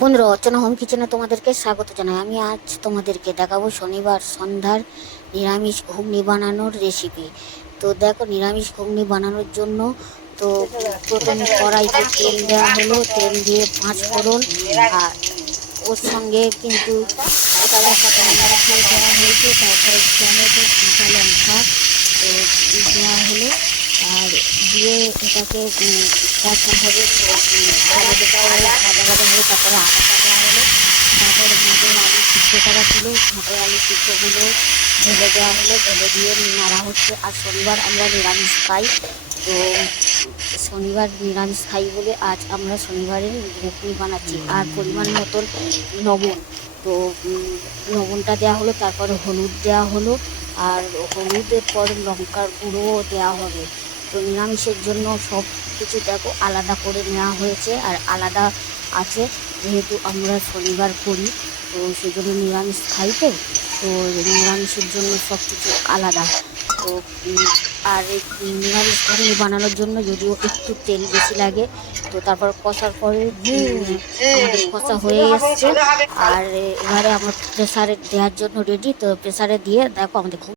বন্ধুরা, অর্চনা হোম কিচেনে তোমাদেরকে স্বাগত জানাই। আমি আজ তোমাদেরকে দেখাবো শনিবার সন্ধ্যার নিরামিষ ঘুগনি বানানোর রেসিপি। তো দেখো, নিরামিষ ঘুগনি বানানোর জন্য তো প্রথম কড়াইতে তেল দেওয়া হলো, তেল দিয়ে 5 ফোড়ন, আর ওর সঙ্গে কিন্তু তেজপাতা দিয়ে দেওয়া হয়েছে, তারপরে টমেটো, কাঁচা লঙ্কা তো দেওয়া হলো, আর দিয়ে এটাকে কষা হবে। টমেটোটাও ভাজা ভাজা হয়ে তারপরে আটাটা দেওয়া হলো, তারপরে মটর আলু সিদ্ধ করা ছিল, মটর আলু সিদ্ধগুলো ঢেলে দেওয়া হলো, ঢেলে দিয়ে নাড়া হচ্ছে। আর শনিবার আমরা নিরামিষ খাই, তো শনিবার নিরামিষ খাই বলে আজ আমরা শনিবারের ঘুগনি বানাচ্ছি। আর পরিমাণ মতন লবণ, তো লবণটা দেওয়া হলো, তারপরে হলুদ দেওয়া হলো, আর হলুদের পর লঙ্কার গুঁড়োও দেওয়া হবে। তো নিরামিষের জন্য সব কিছু দেখো আলাদা করে নেওয়া হয়েছে, আর আলাদা আছে, যেহেতু আমরা শনিবার করি, তো সেই জন্য নিরামিষ খাই, তো তো নিরামিষের জন্য সব কিছু আলাদা। তো আর এই নিরামিষ ঘুগনি বানানোর জন্য যদিও একটু তেল বেশি লাগে, তো তারপর কষার পরে আমাদের কষা হয়ে এসছে। আর এবারে আমার প্রেসারে দেওয়ার জন্য রেডি, তো প্রেসারে দিয়ে দেখো আমাদের